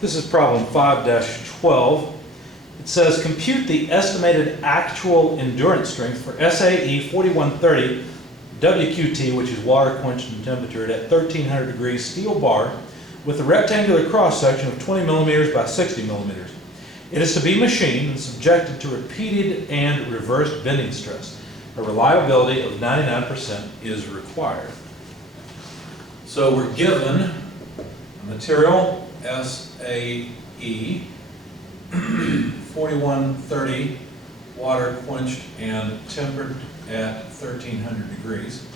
This is problem 5-12. It says compute the estimated actual endurance strength for SAE 4130 WQT, which is water quenching temperature, at 1300 degrees steel bar with a rectangular cross section of 20 millimeters by 60 millimeters. It is to be machined and subjected to repeated and reversed bending stress. A reliability of 99% is required. So we're given a material SAE 4130 water quenched and tempered at 1300 degrees.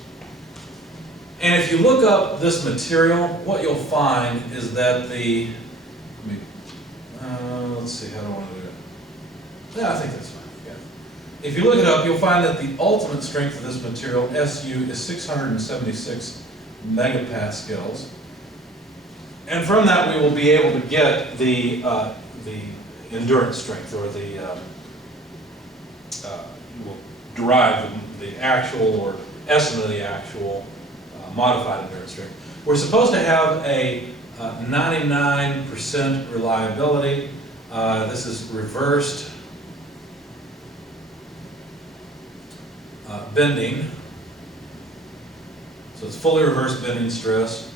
And if you look up this material, what you'll find is that the, let's see, how do I want to do it? Yeah, I think that's fine. Yeah. If you look it up, you'll find that the ultimate strength of this material, SU, is 676 megapascals. And from that, we will be able to get the endurance strength, or we'll derive the actual or estimate of the actual modified endurance strength. We're supposed to have a 99% reliability. This is reversed bending. So it's fully reversed bending stress.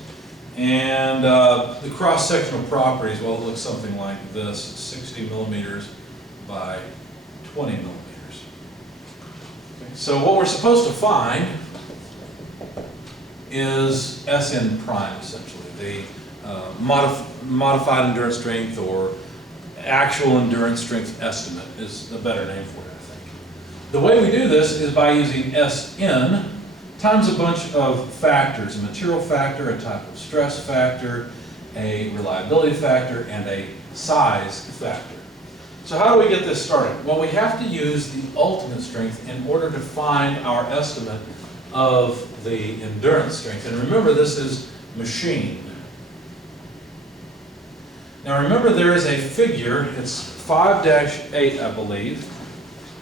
And the cross-sectional properties, well, it looks something like this: 60 millimeters by 20 millimeters. Okay. So what we're supposed to find is Sn prime, essentially, the modified endurance strength, or actual endurance strength estimate is a better name for it, I think. The way we do this is by using Sn times a bunch of factors: a material factor, a type of stress factor, a reliability factor, and a size factor. So how do we get this started? Well, we have to use the ultimate strength in order to find our estimate of the endurance strength. And remember, this is machined. Now remember, there is a figure, it's 5-8, I believe,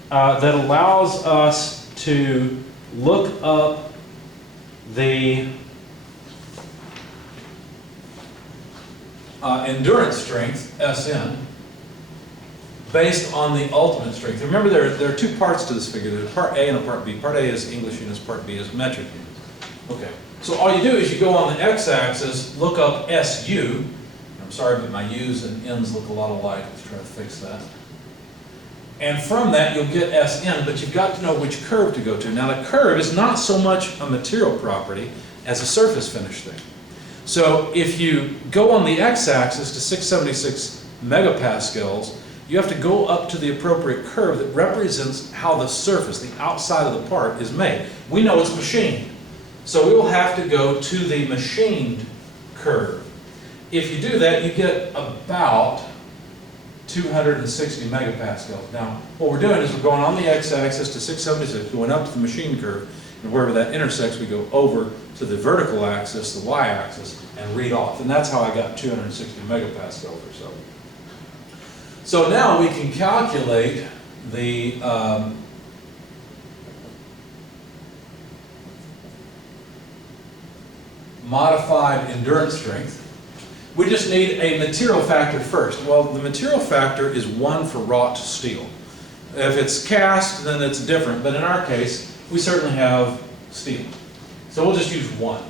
that allows us to look up the endurance strength, Sn, based on the ultimate strength. Remember, there are two parts to this figure. There's part A and a part B. Part A is English units, part B is metric units. Okay, so all you do is you go on the x-axis, look up SU. I'm sorry, but my U's and N's look a lot alike. Let's try to fix that. And from that, you'll get Sn, but you've got to know which curve to go to. Now, the curve is not so much a material property as a surface finish thing. So if you go on the x-axis to 676 megapascals, you have to go up to the appropriate curve that represents how the surface, the outside of the part, is made. We know it's machined, so we will have to go to the machined curve. If you do that, you get about 260 megapascals. Now, what we're doing is we're going on the x-axis to 676, going up to the machine curve, and wherever that intersects, we go over to the vertical axis, the y-axis, and read off. And that's how I got 260 megapascals or so. So now we can calculate the modified endurance strength. We just need a material factor first. Well, the material factor is 1 for wrought steel. If it's cast, then it's different, but in our case, we certainly have steel. So we'll just use 1.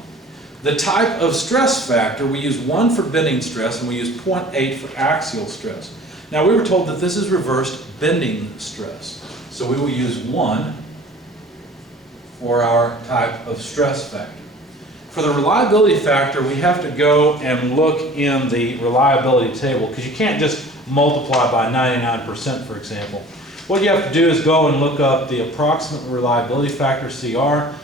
The type of stress factor, we use 1 for bending stress, and we use 0.8 for axial stress. Now, we were told that this is reversed bending stress. So we will use 1 for our type of stress factor. For the reliability factor, we have to go and look in the reliability table, because you can't just multiply by 99%, for example. What you have to do is go and look up the approximate reliability factor, CR,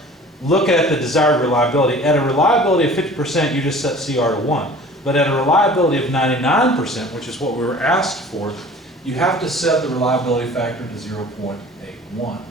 look at the desired reliability. At a reliability of 50%, you just set CR to 1. But at a reliability of 99%, which is what we were asked for, you have to set the reliability factor to 0.81.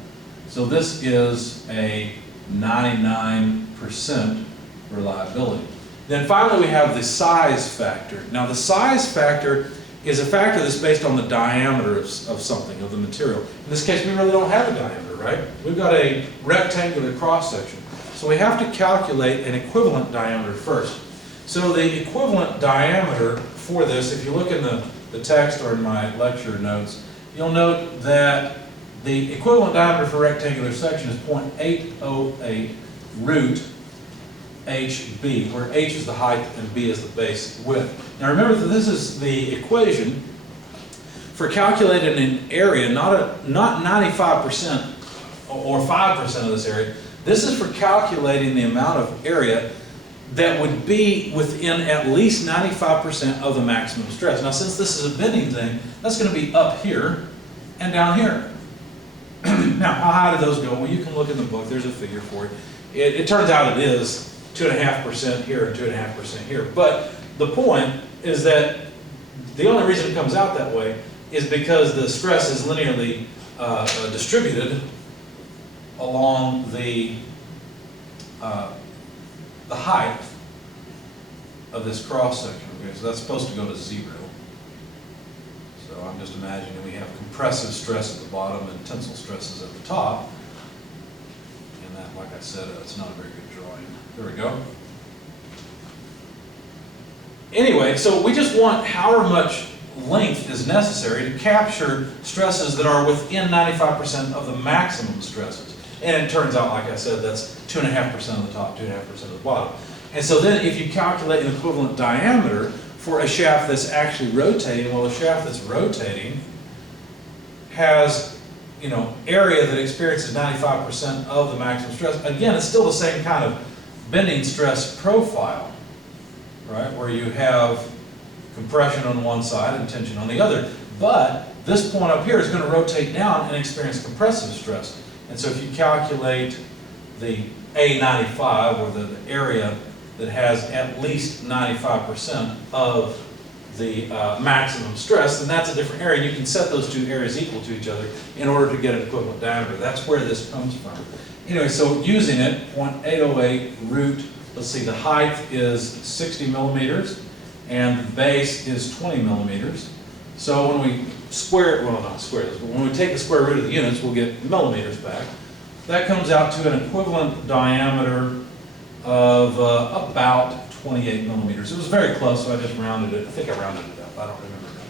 So this is a 99% reliability. Then finally, we have the size factor. Now, the size factor is a factor that's based on the diameter of something, of the material. In this case, we really don't have a diameter, right? We've got a rectangular cross-section. So we have to calculate an equivalent diameter first. So the equivalent diameter for this, if you look in the text or in my lecture notes, you'll note that the equivalent diameter for a rectangular section is 0.808 root HB, where H is the height and B is the base width. Now remember that this is the equation for calculating an area, not 95% or 5% of this area. This is for calculating the amount of area that would be within at least 95% of the maximum stress. Now since this is a bending thing, that's going to be up here and down here. Now how high do those go? Well, you can look in the book, there's a figure for it. It turns out it is 2.5% here and 2.5% here. But the point is that the only reason it comes out that way is because the stress is linearly distributed along the height of this cross section. Okay, so that's supposed to go to 0. So I'm just imagining we have compressive stress at the bottom and tensile stresses at the top. And that, like I said, it's not a very good drawing. There we go. Anyway, so we just want however much length is necessary to capture stresses that are within 95% of the maximum stresses. And it turns out, like I said, that's 2.5% of the top, 2.5% of the bottom. And so then if you calculate an equivalent diameter for a shaft that's actually rotating, well, a shaft that's rotating has, you know, area that experiences 95% of the maximum stress. Again, it's still the same kind of bending stress profile, right, where you have compression on one side and tension on the other. But this point up here is going to rotate down and experience compressive stress. And so if you calculate the A95, or the area that has at least 95% of the maximum stress, then that's a different area. You can set those two areas equal to each other in order to get an equivalent diameter. That's where this comes from. Anyway, so using it, 0.808 root, let's see, the height is 60 millimeters and the base is 20 millimeters. So when we square, well, not square this, but when we take the square root of the units, we'll get millimeters back. That comes out to an equivalent diameter of about 28 millimeters. It was very close, so I just rounded it. I think I rounded it up. I don't remember now.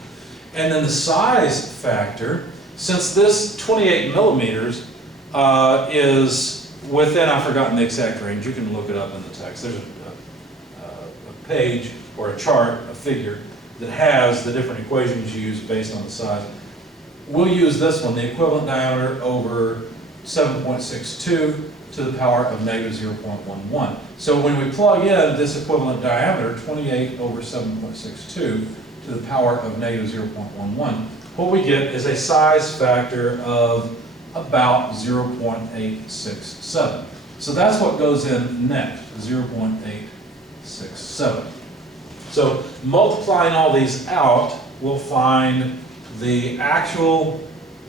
And then the size factor, since this 28 millimeters is within, I've forgotten the exact range. You can look it up in the text. There's a page or a chart, a figure, that has the different equations used based on the size. We'll use this one, the equivalent diameter over 7.62 to the power of negative 0.11. So when we plug in this equivalent diameter, 28 over 7.62 to the power of negative 0.11, what we get is a size factor of about 0.867. So that's what goes in next, 0.867. So multiplying all these out, we'll find the actual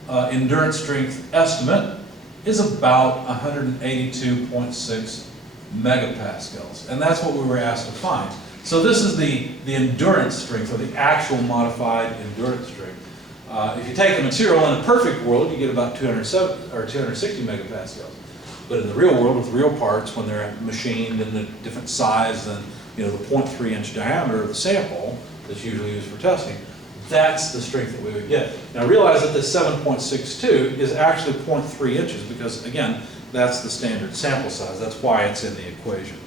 endurance strength estimate is about 182.6 megapascals. And that's what we were asked to find. So this is the endurance strength, or the actual modified endurance strength. If you take the material in a perfect world, you get about 207 or 260 megapascals. But in the real world, with real parts, when they're machined in the different size than, you know, the 0.3-inch diameter of the sample that's usually used for testing, that's the strength that we would get. Now realize that this 7.62 is actually 0.3 inches because, again, that's the standard sample size. That's why it's in the equation.